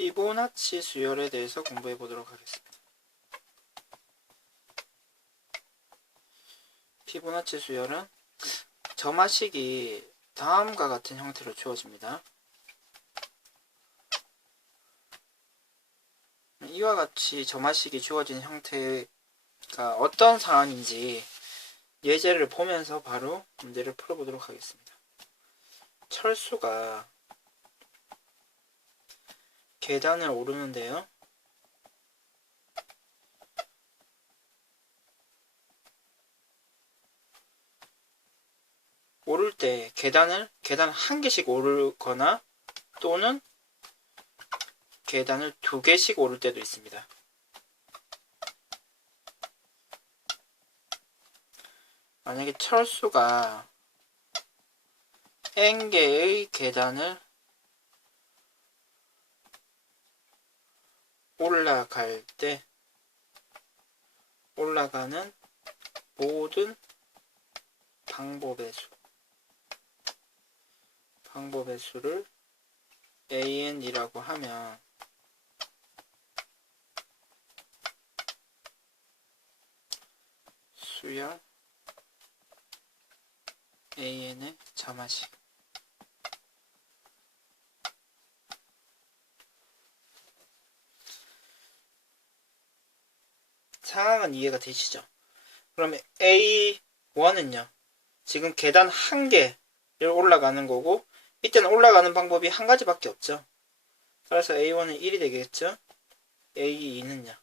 피보나치 수열에 대해서 공부해 보도록 하겠습니다. 피보나치 수열은 점화식이 다음과 같은 형태로 주어집니다. 이와 같이 점화식이 주어진 형태가 어떤 사안인지 예제를 보면서 바로 문제를 풀어보도록 하겠습니다. 철수가 계단을 오르는데요. 오를 때 계단 한 개씩 오르거나 또는 계단을 두 개씩 오를 때도 있습니다. 만약에 철수가 n개의 계단을 올라갈 때 올라가는 모든 방법의 수를 an이라고 하면 수열 an의 점화식. 상황은 이해가 되시죠? 그러면 A1은요, 지금 계단 한 개를 올라가는 거고, 이때는 올라가는 방법이 한 가지밖에 없죠. 따라서 A1은 1이 되겠죠? A2는요,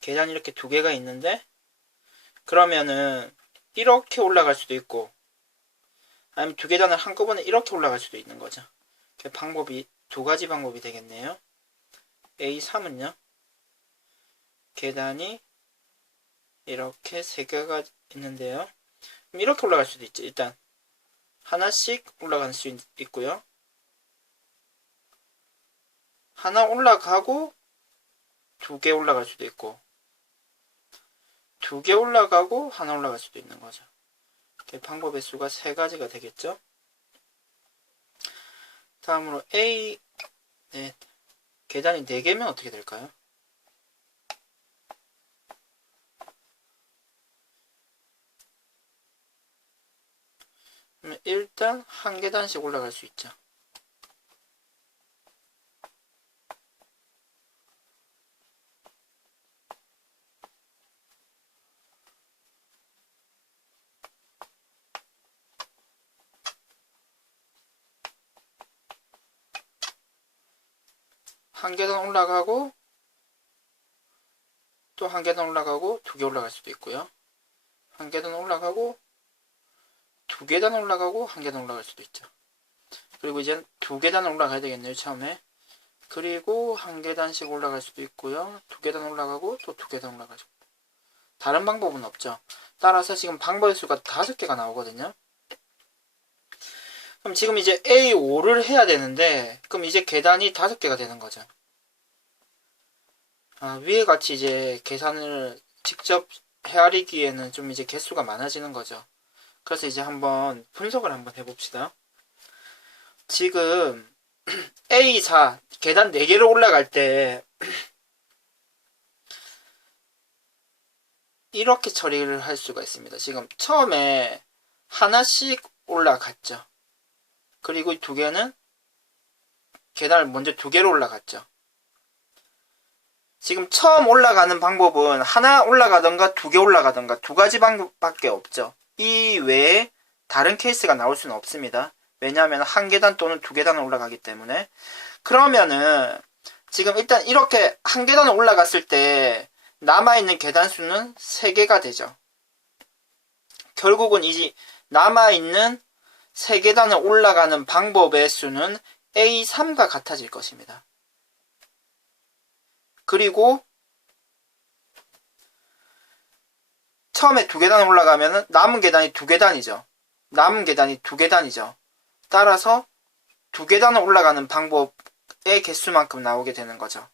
계단이 이렇게 두 개가 있는데, 그러면은 이렇게 올라갈 수도 있고, 아니면 두 계단을 한꺼번에 이렇게 올라갈 수도 있는 거죠. 방법이 두 가지 방법이 되겠네요. A3은요, 계단이 이렇게 세 개가 있는데요. 그럼 이렇게 올라갈 수도 있죠. 일단 하나씩 올라갈 수 있고요. 하나 올라가고 두 개 올라갈 수도 있고, 두 개 올라가고 하나 올라갈 수도 있는 거죠. 방법의 수가 세 가지가 되겠죠. 다음으로 A, 계단이 4개면 어떻게 될까요? 일단 한 계단씩 올라갈 수 있죠. 한 계단 올라가고 또 한 계단 올라가고 두 개 올라갈 수도 있고요. 한 계단 올라가고 두 계단 올라가고 한 계단 올라갈 수도 있죠. 그리고 이제 두 계단 올라가야 되겠네요. 처음에. 그리고 한 계단씩 올라갈 수도 있고요. 두 계단 올라가고 또 두 계단 올라가죠. 다른 방법은 없죠. 따라서 지금 방법의 수가 5개가 나오거든요. 그럼 지금 이제 A5를 해야 되는데, 그럼 이제 계단이 5개가 되는 거죠. 위에 같이 이제 계산을 직접 헤아리기에는 좀 이제 개수가 많아지는 거죠. 그래서 이제 한번 분석을 한번 해봅시다. 지금 A4 계단 4개를 올라갈 때 이렇게 처리를 할 수가 있습니다. 지금 처음에 하나씩 올라갔죠. 그리고 두 개는 계단을 먼저 두 개로 올라갔죠. 지금 처음 올라가는 방법은 하나 올라가던가 두 개 올라가던가 두 가지 방법밖에 없죠. 이 외에 다른 케이스가 나올 수는 없습니다. 왜냐하면 한 계단 또는 두 계단을 올라가기 때문에. 그러면은 지금 일단 이렇게 한 계단을 올라갔을 때 남아있는 계단 수는 3개가 되죠. 결국은 이 남아있는 3계단을 올라가는 방법의 수는 A3과 같아질 것입니다. 그리고 처음에 두 계단 올라가면은 남은 계단이 두 계단이죠. 따라서 두 계단을 올라가는 방법의 개수만큼 나오게 되는 거죠.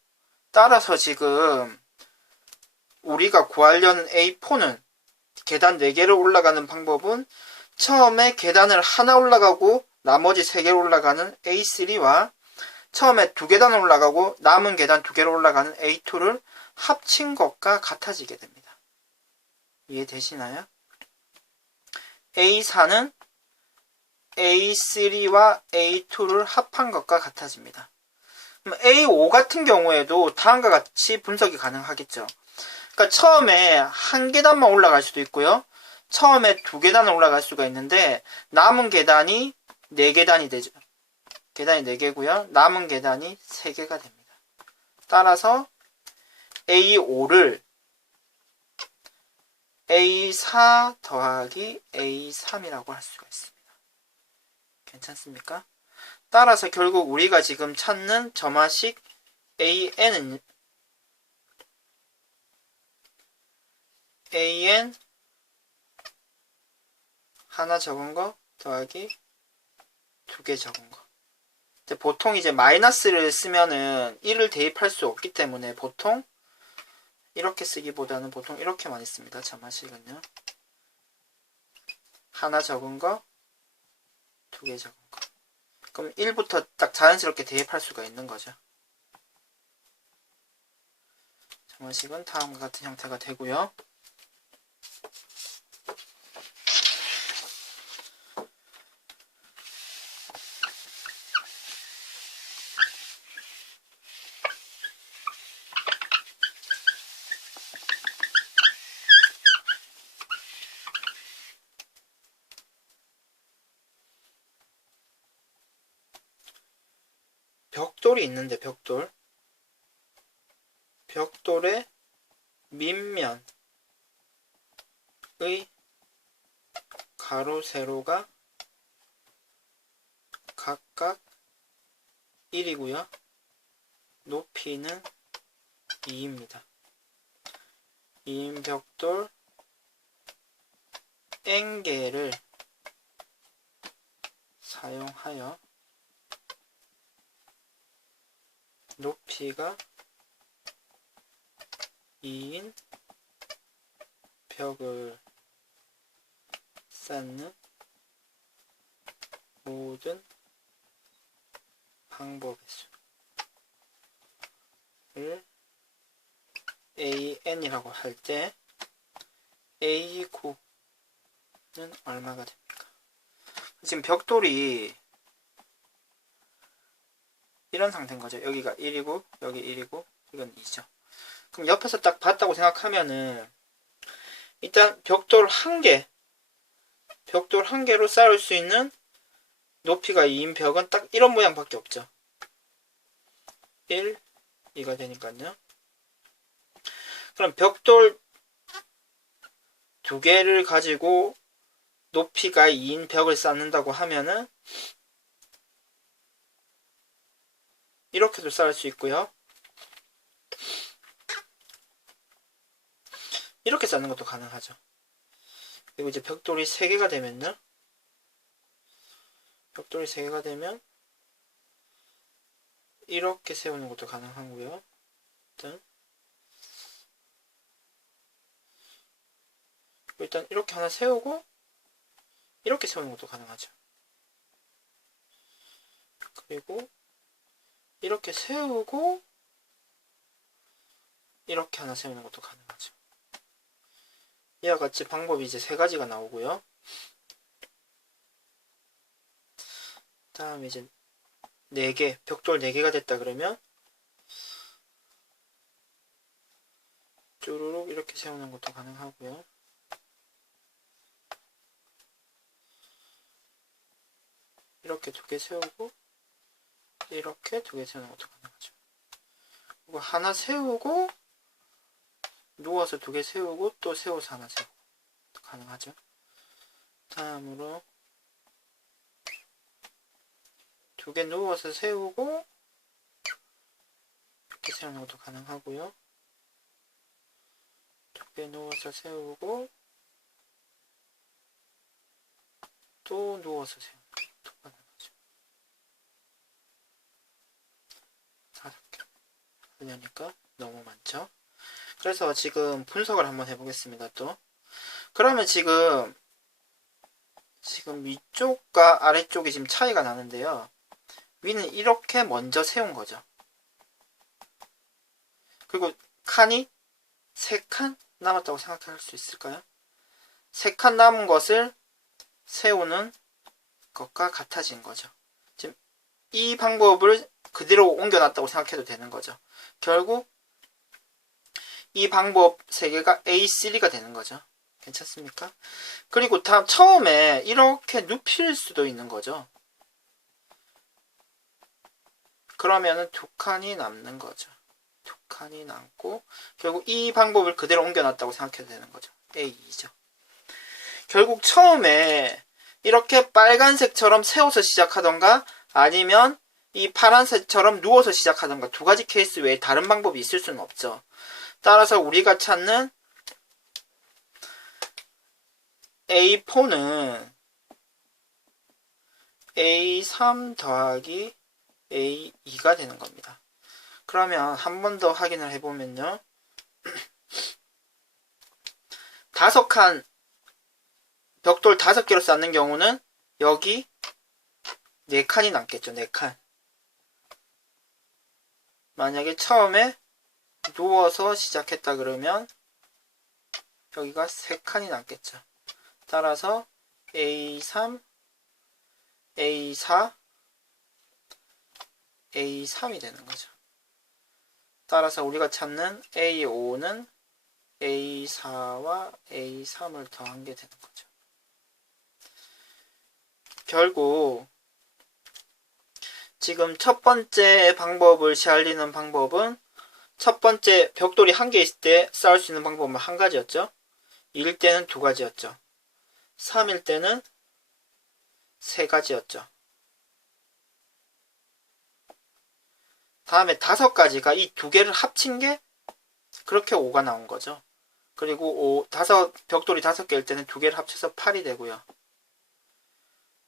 따라서 지금 우리가 구하려는 A4는 계단 4개를 올라가는 방법은 처음에 계단을 하나 올라가고 나머지 3개를 올라가는 A3와 처음에 2계단 올라가고 남은 계단 2개로 올라가는 A2를 합친 것과 같아지게 됩니다. 이해되시나요? A4는 A3와 A2를 합한 것과 같아집니다. 그럼 A5 같은 경우에도 다음과 같이 분석이 가능하겠죠. 그러니까 처음에 한 계단만 올라갈 수도 있고요. 처음에 2계단을 올라갈 수가 있는데 남은 계단이 4계단이 되죠. 계단이 4개고요. 남은 계단이 3개가 됩니다. 따라서 A5를 A4 더하기 A3이라고 할 수가 있습니다. 괜찮습니까? 따라서 결국 우리가 지금 찾는 점화식 AN 하나 적은 거 더하기 2개 적은 거. 보통 이제 마이너스를 쓰면은 1을 대입할 수 없기 때문에 보통 이렇게 쓰기보다는 보통 이렇게 많이 씁니다. 점화식은요. 하나 적은 거, 2개 적은 거. 그럼 1부터 딱 자연스럽게 대입할 수가 있는 거죠. 점화식은 다음과 같은 형태가 되고요. 벽돌이 있는데 벽돌의 밑면의 가로 세로가 각각 1이고요. 높이는 2입니다. 2인 벽돌 N개를 사용하여 높이가 2인 벽을 쌓는 모든 방법의 수를 AN이라고 할 때 A9는 얼마가 됩니까? 지금 벽돌이 이런 상태인 거죠. 여기가 1이고 여기 1이고 이건 2죠. 그럼 옆에서 딱 봤다고 생각하면은 일단 벽돌 한 개로 쌓을 수 있는 높이가 2인 벽은 딱 이런 모양밖에 없죠. 1, 2가 되니까요. 그럼 벽돌 2개를 가지고 높이가 2인 벽을 쌓는다고 하면은 이렇게도 쌓을 수 있고요. 이렇게 쌓는 것도 가능하죠. 그리고 이제 벽돌이 3개가 되면요. 벽돌이 3개가 되면 이렇게 세우는 것도 가능하고요. 일단 이렇게 하나 세우고 이렇게 세우는 것도 가능하죠. 그리고 이렇게 세우고 이렇게 하나 세우는 것도 가능하죠. 이와 같이 방법이 이제 3가지가 나오고요. 다음에 이제 4개, 벽돌 4개가 됐다 그러면 쭈루룩 이렇게 세우는 것도 가능하고요. 이렇게 2개 세우고 이렇게 2개 세우는 것도 가능하죠. 그리고 하나 세우고 누워서 2개 세우고 또 세워서 하나 세우고 가능하죠. 다음으로 2개 누워서 세우고 이렇게 세우는 것도 가능하고요. 2개 누워서 세우고 또 누워서 세우는 것도 가능하죠. 5개 하려니까 너무 많죠. 그래서 지금 분석을 한번 해보겠습니다. 또 그러면 지금 위쪽과 아래쪽이 지금 차이가 나는데요. 위는 이렇게 먼저 세운 거죠. 그리고 칸이 3칸 남았다고 생각할 수 있을까요? 3칸 남은 것을 세우는 것과 같아진 거죠. 지금 이 방법을 그대로 옮겨놨다고 생각해도 되는 거죠. 결국 이 방법 3개가 A3가 되는 거죠. 괜찮습니까? 그리고 처음에 이렇게 눕힐 수도 있는 거죠. 그러면은 2칸이 남는 거죠. 2칸이 남고 결국 이 방법을 그대로 옮겨놨다고 생각해도 되는 거죠. A2죠. 결국 처음에 이렇게 빨간색처럼 세워서 시작하던가 아니면 이 파란색처럼 누워서 시작하던가 2가지 케이스 외에 다른 방법이 있을 수는 없죠. 따라서 우리가 찾는 A4는 A3 더하기 A2가 되는 겁니다. 그러면 한 번 더 확인을 해보면요. 5칸 벽돌 5개로 쌓는 경우는 여기 4칸이 남겠죠. 4칸. 만약에 처음에 누워서 시작했다 그러면 여기가 3칸이 남겠죠. 따라서 A3, A4, A3이 되는 거죠. 따라서 우리가 찾는 A5는 A4와 A3을 더한 게 되는 거죠. 결국 지금 첫 번째 방법을 시알리는 방법은 첫 번째 벽돌이 1개 있을 때 쌓을 수 있는 방법은 1가지였죠. 2일 때는 2가지였죠. 3일 때는 3가지였죠. 다음에 5가지가 이 2개를 합친 게 그렇게 5가 나온 거죠. 그리고 벽돌이 5개일 때는 2개를 합쳐서 8이 되고요.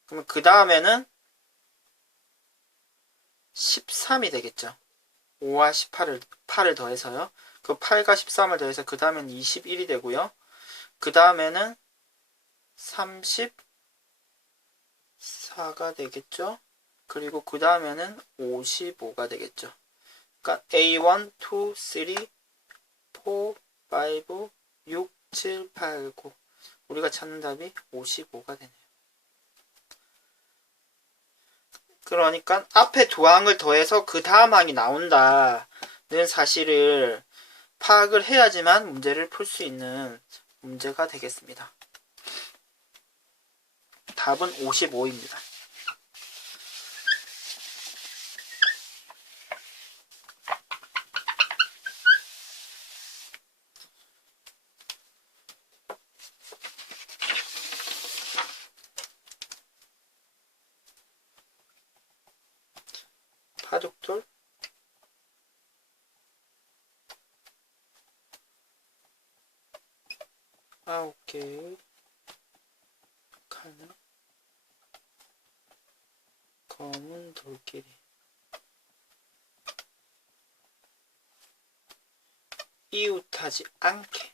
그러면 그 다음에는 13이 되겠죠. 5와 8을 더해서요. 그 8과 13을 더해서 그 다음에는 21이 되고요. 그 다음에는 34가 되겠죠. 그리고 그 다음에는 55가 되겠죠. 그러니까 A1, 2, 3, 4, 5, 6, 7, 8, 9 우리가 찾는 답이 55가 되네요. 그러니까 앞에 2항을 더해서 그 다음 항이 나온다는 사실을 파악을 해야지만 문제를 풀 수 있는 문제가 되겠습니다. 답은 55입니다. 파죽돌 9개의 칸을 검은 돌끼리 이웃하지 않게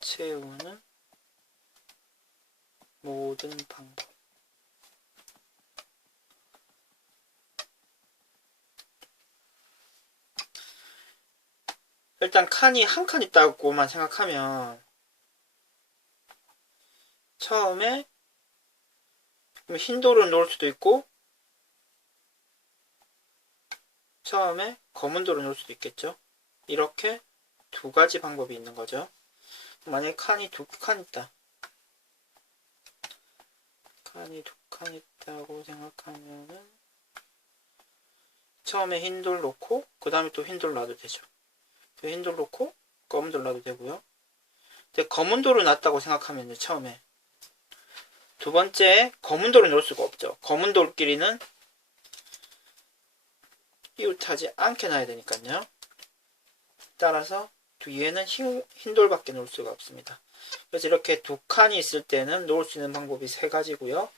채우는 모든 방법. 일단 칸이 한 칸 있다고만 생각하면 처음에 흰 돌을 놓을 수도 있고 처음에 검은 돌을 놓을 수도 있겠죠. 이렇게 2가지 방법이 있는 거죠. 만약에 칸이 2칸 있다. 칸이 2칸 있다고 생각하면은 처음에 흰 돌 놓고 그 다음에 또 흰 돌 놔도 되죠. 그 흰 돌 놓고 검은 돌 놔도 되고요. 근데 검은 돌을 놨다고 생각하면요. 처음에 두 번째 검은 돌을 놓을 수가 없죠. 검은 돌끼리는 이웃하지 않게 놔야 되니까요. 따라서 뒤에는 흰 돌밖에 놓을 수가 없습니다. 그래서 이렇게 2칸이 있을 때는 놓을 수 있는 방법이 3가지고요.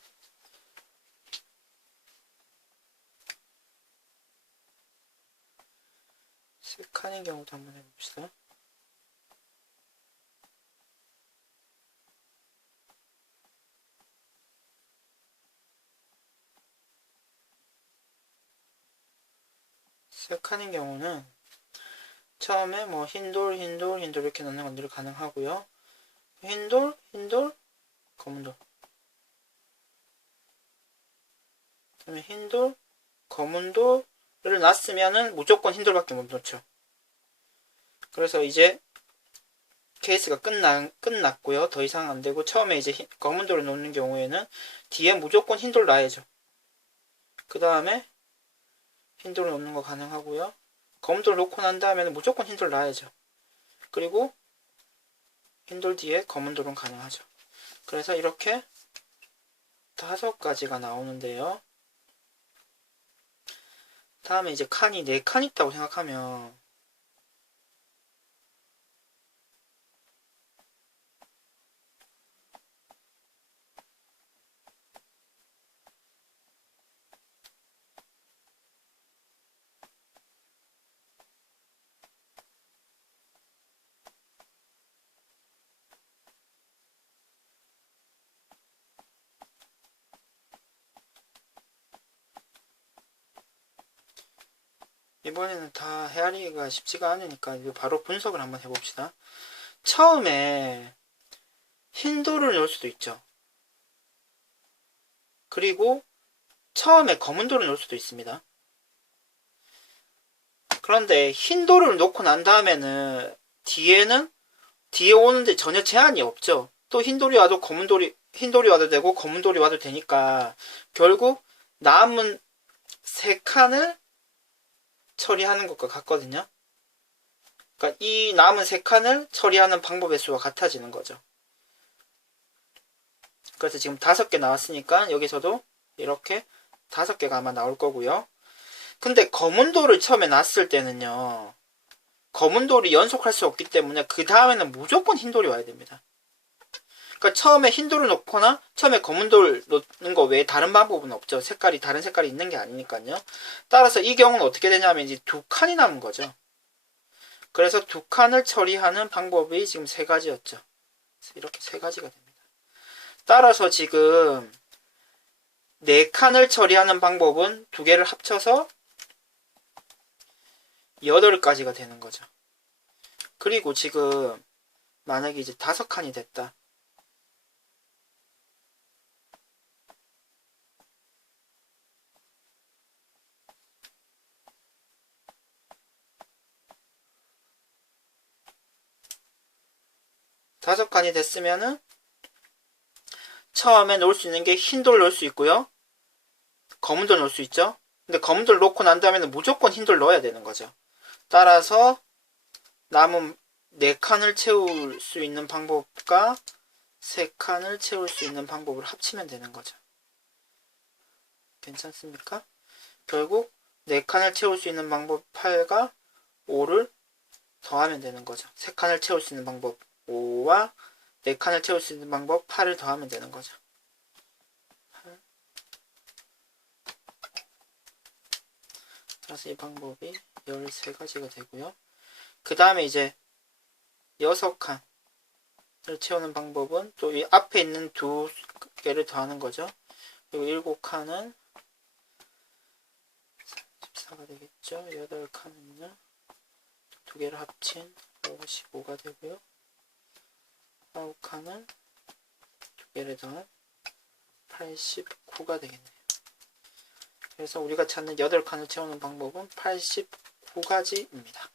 세 칸의 경우도 한번 해봅시다. 세 칸인 경우는 처음에 뭐 흰돌 이렇게 넣는 건들 가능하고요. 흰돌 검은돌, 그다음에 흰돌 검은돌을 놨으면은 무조건 흰돌밖에 못 넣죠. 그래서 이제 케이스가 끝났고요. 더 이상 안 되고, 처음에 이제 검은돌을 놓는 경우에는 뒤에 무조건 흰돌 놔야죠. 그 다음에 흰돌을 놓는 거 가능하고요. 검은돌 놓고 난 다음에는 무조건 흰돌 놔야죠. 그리고 흰돌 뒤에 검은돌은 가능하죠. 그래서 이렇게 5가지가 나오는데요. 다음에 이제 칸이 4칸 있다고 생각하면 이번에는 다 헤아리기가 쉽지가 않으니까 바로 분석을 한번 해봅시다. 처음에 흰돌을 넣을 수도 있죠. 그리고 처음에 검은돌을 넣을 수도 있습니다. 그런데 흰돌을 놓고 난 다음에는 뒤에 오는데 전혀 제한이 없죠. 또 흰돌이 와도 흰돌이 와도 되고 검은돌이 와도 되니까 결국 남은 3칸을 처리하는 것과 같거든요. 그러니까 이 남은 3칸을 처리하는 방법의 수가 같아지는 거죠. 그래서 지금 5개 나왔으니까 여기서도 이렇게 5개가 아마 나올 거고요. 근데 검은돌을 처음에 놨을 때는요, 검은돌이 연속할 수 없기 때문에 그 다음에는 무조건 흰돌이 와야 됩니다. 그러니까 처음에 흰돌을 놓거나 처음에 검은돌 놓는 거 외에 다른 방법은 없죠. 다른 색깔이 있는 게 아니니까요. 따라서 이 경우는 어떻게 되냐면 이제 2칸이 남은 거죠. 그래서 2칸을 처리하는 방법이 지금 3가지였죠. 이렇게 3가지가 됩니다. 따라서 지금 4칸을 처리하는 방법은 2개를 합쳐서 8가지가 되는 거죠. 그리고 지금 만약에 이제 5칸이 됐다. 다섯 칸이 됐으면은 처음에 놓을 수 있는 게 흰돌 넣을 수 있고요. 검은돌 넣을 수 있죠. 근데 검은돌 놓고 난 다음에는 무조건 흰돌 넣어야 되는 거죠. 따라서 남은 4칸을 채울 수 있는 방법과 3칸을 채울 수 있는 방법을 합치면 되는 거죠. 괜찮습니까? 결국 4칸을 채울 수 있는 방법 8과 5를 더하면 되는 거죠. 3칸을 채울 수 있는 방법 5와 4칸을 채울 수 있는 방법 8을 더하면 되는 거죠. 그래서 이 방법이 13가지가 되고요. 그 다음에 이제 6칸을 채우는 방법은 또 이 앞에 있는 2개를 더하는 거죠. 그리고 7칸은 14가 되겠죠. 8칸은요. 2개를 합친 55가 되고요. 9칸은 2개를 더한 89가 되겠네요. 그래서 우리가 찾는 8칸을 채우는 방법은 89가지입니다.